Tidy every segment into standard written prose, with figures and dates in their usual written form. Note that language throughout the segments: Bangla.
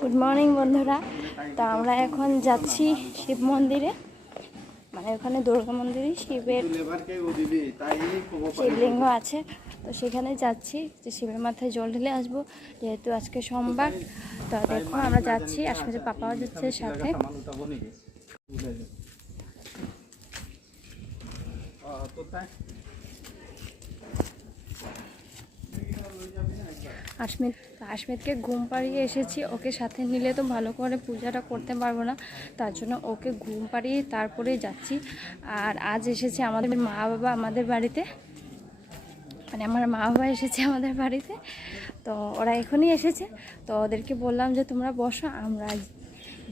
গুড মর্নিং বন্ধুরা। তো আমরা এখন যাচ্ছি শিব মন্দিরে, মানে ওখানে দুর্গা মন্দিরে শিবের শিবলিঙ্গ আছে। তো সেখানে যাচ্ছি যে শিবের মাথায় জল ঢেলে আসবো, যেহেতু আজকে সোমবার। তো দেখো আমরা যাচ্ছি, আশপাশে পাপাও যাচ্ছে সাথে। আশমিতকে ঘুম পাড়িয়ে এসেছি, ওকে সাথে নিলে তো ভালো করে পূজাটা করতে পারবো না, তার জন্য ওকে ঘুম পাড়িয়ে তারপরে যাচ্ছি। আর আজ এসেছে আমাদের মা বাবা আমাদের বাড়িতে, মানে আমার মা বাবা এসেছে আমাদের বাড়িতে। তো ওরা এখনই এসেছে, তো ওদেরকে বললাম যে তোমরা বসো, আমরা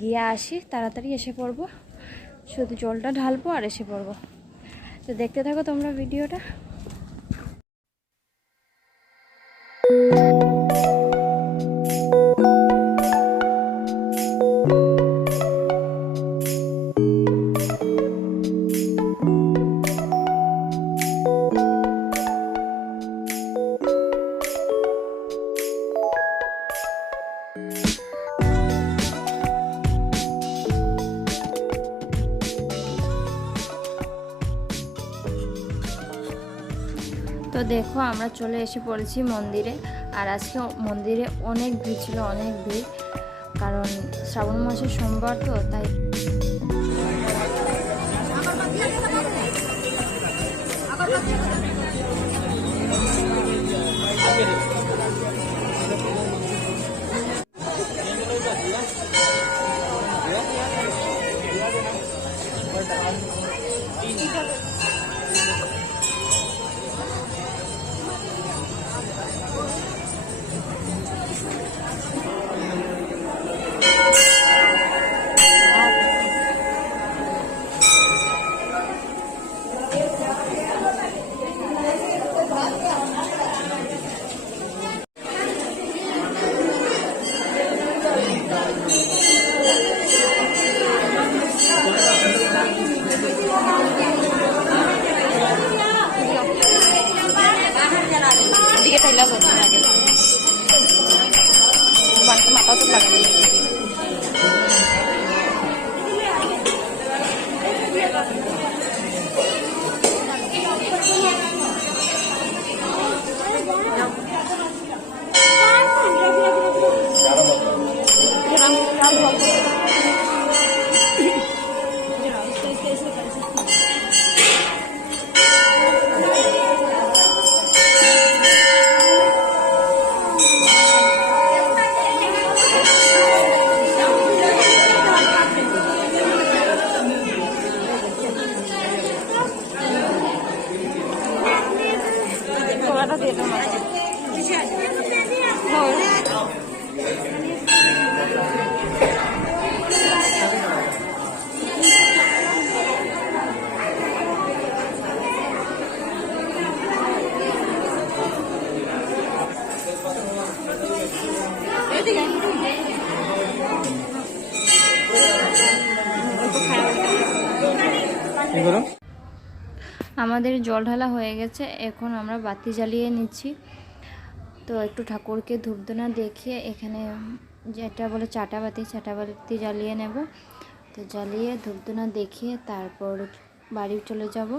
গিয়ে আসি, তাড়াতাড়ি এসে পড়বো, শুধু জলটা ঢালবো আর এসে পড়বো। তো দেখতে থাকো তোমরা ভিডিওটা। তো দেখো আমরা চলে এসে পড়েছি মন্দিরে। আর আজকে মন্দিরে অনেক ভিড় ছিল, অনেক ভিড়, কারণ শ্রাবণ মাসের সোমবার তো তাই। মাথা তো লাগে আমাদের জল ঢালা হয়ে গেছে, এখন আমরা বাতি জ্বালিয়ে নিচ্ছি। তো একটু ঠাকুরকে ধূপধুনা দেখিয়ে এখানে যেটা বলে চাটা বাতি জ্বালিয়ে নেব। তো জ্বালিয়ে ধূপধুনা দেখিয়ে তারপর বাড়ি চলে যাব।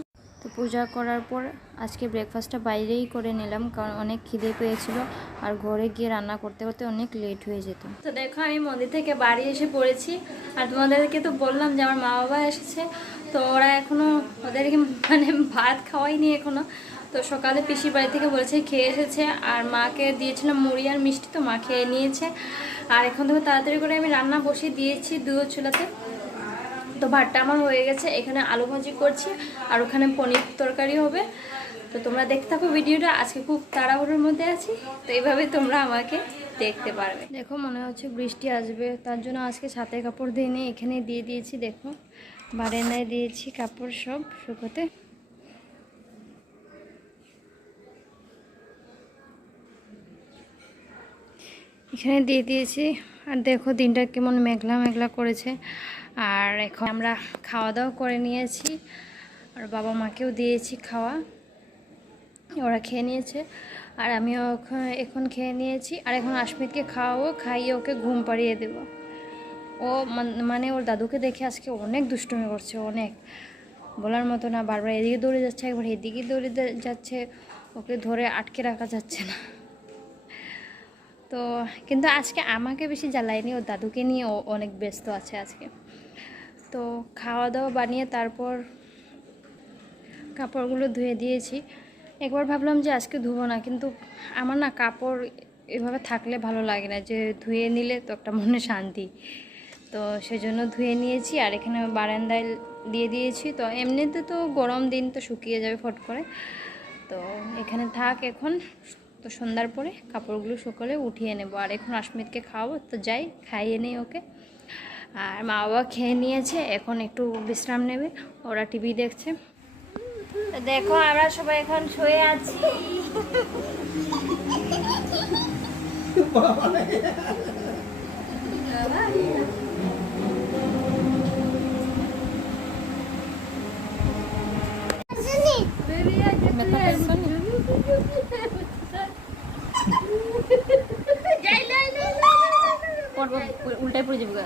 তো পূজা করার পর আজকে ব্রেকফাস্টটা বাইরেই করে নিলাম, কারণ অনেক খিদে পেয়েছিল আর ঘরে গিয়ে রান্না করতে করতে অনেক লেট হয়ে যেত। তো দেখো আমি মন্দির থেকে বাড়ি এসে পড়েছি, আর তোমাদেরকে তো বললাম যে আমার মা বাবা এসেছে। তো ওরা এখনও ওদেরকে মানে ভাত খাওয়াইনি এখনও। তো সকালে পিসির বাড়ি থেকে বলেছে খেয়ে এসেছে, আর মাকে দিয়েছিলাম মুড়ি আর মিষ্টি, তো মা খেয়ে নিয়েছে। আর এখন থেকে তাড়াতাড়ি করে আমি রান্না বসিয়ে দিয়েছি দুধ চুলাতে। তো ভাতটা আমার হয়ে গেছে, এখানে আলু ভাজি করছি আর ওখানে পনির তরকারি হবে। তো তোমরা দেখতে থাকো ভিডিওটা, আজকে খুব তাড়াহুড়োর মধ্যে আছি, তো এইভাবে তোমরা আমাকে দেখতে পারবে। দেখো মনে হচ্ছে বৃষ্টি আসবে, তার জন্য আজকে ছাতে কাপড় দিয়ে নিয়ে এখানে দিয়ে দিয়েছি। দেখো বারান্দায় দিয়েছি কাপড় সব শুকোতে। এখানে দিয়ে দিয়েছি। আর দেখো দিনটা কেমন মেঘলা মেঘলা করেছে। আর এখন আমরা খাওয়া দাওয়া করে নিয়েছি, আর বাবা মাকেও দিয়েছি খাওয়া, ওরা খেয়ে নিয়েছে। আর আমিও এখন খেয়ে নিয়েছি। আর এখন আশমিতকে খাওয়াবো, খাইয়ে ওকে ঘুম পাড়িয়ে দেবো। ও মানে ওর দাদুকে দেখে আজকে অনেক দুষ্টুমি করছে, অনেক বলার মতো না। বারবার এদিকে দৌড়ে যাচ্ছে, একবার এদিকে দৌড়ে যাচ্ছে, ওকে ধরে আটকে রাখা যাচ্ছে না। তো কিন্তু আজকে আমাকে বেশি জ্বালায়নি, ওর দাদুকে নিয়ে ও অনেক ব্যস্ত আছে আজকে। তো খাওয়া দাওয়া বানিয়ে তারপর কাপড়গুলো ধুয়ে দিয়েছি। একবার ভাবলাম যে আজকে ধুবো না, কিন্তু আমার না কাপড় এভাবে থাকলে ভালো লাগে না, যে ধুয়ে নিলে তো একটা মনে শান্তি। তো সেজন্য ধুয়ে নিয়েছি। আর এখানে বারান্দায় দিয়ে দিয়েছি। তো এমনিতে তো গরম দিন, তো শুকিয়ে যাবে ফট করে। তো এখানে থাক এখন। তো সন্ধ্যার পরে কাপড়গুলো শুকোলে উঠিয়ে নেব। আর এখন আশমিতকে খাওয়াবো, তো যাই খাইয়ে নেই ওকে। আর মা বাবা খেয়ে নিয়েছে, এখন একটু বিশ্রাম নেবে, ওরা টিভি দেখছে। দেখো আমরা সবাই এখন শুয়ে আছি। উল্টাই পড়ে যাবে।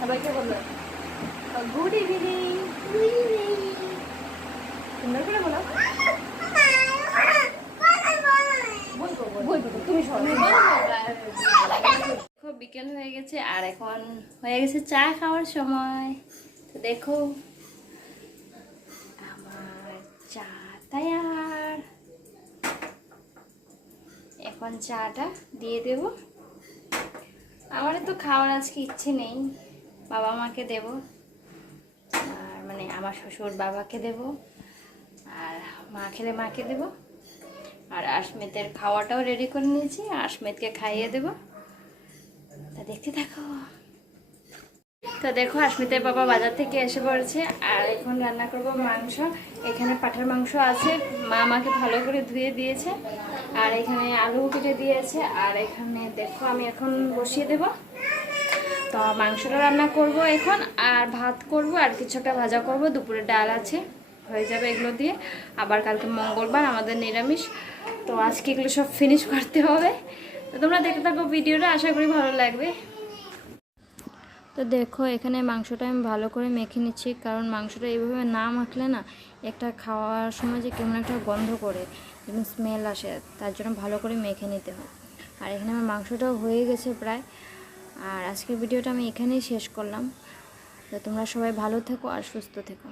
সবাইকে বললো গুড ইভিনিং। সুন্দর করে বলো। খুব বিকেল হয়ে গেছে, আর এখন হয়ে গেছে চা খাওয়ার সময়। তো দেখো আমার চা তৈয়ার। এখন চাটা দিয়ে দেব। আমার তো খাওয়ার আজকে ইচ্ছে নেই, বাবা মাকে দেব, আর মানে আমার শ্বশুর বাবাকে দেব, আর মা খেলে মাকে দেব। আর আশমিতের খাওয়াটাও রেডি করে নিয়েছি, আশমিতকে খাইয়ে দেব। তা দেখতে থাকো। তো দেখো আশমিতের বাবা বাজার থেকে এসে পড়েছে, আর এখন রান্না করব মাংস। এখানে পাঁঠার মাংস আছে, মা আমাকে ভালো করে ধুয়ে দিয়েছে। আর এখানে আলু কেটে দিয়েছে। আর এখানে দেখো আমি এখন বসিয়ে দেব। তো মাংসটা রান্না করব এখন, আর ভাত করব, আর কিছুটা ভাজা করব। দুপুরে ডাল আছে, হয়ে যাবে এগুলো দিয়ে। আবার কালকে মঙ্গলবার, আমাদের নিরামিষ। তো আজকে এগুলো সব ফিনিশ করতে হবে। তো তোমরা দেখতে থাকো ভিডিওটা, আশা করি ভালো লাগবে। তো দেখো এখানে মাংসটা আমি ভালো করে মেখে নিচ্ছি, কারণ মাংসটা এইভাবে না মাখলে না একটা খাওয়ার সময় যে কেমন একটা গন্ধ করে, যেমন স্মেল আসে, তার জন্য ভালো করে মেখে নিতে হয়। আর এখানে আমার মাংসটাও হয়ে গেছে প্রায়। আর আজকের ভিডিওটা আমি এখানেই শেষ করলাম। তো তোমরা সবাই ভালো থেকো আর সুস্থ থেকো।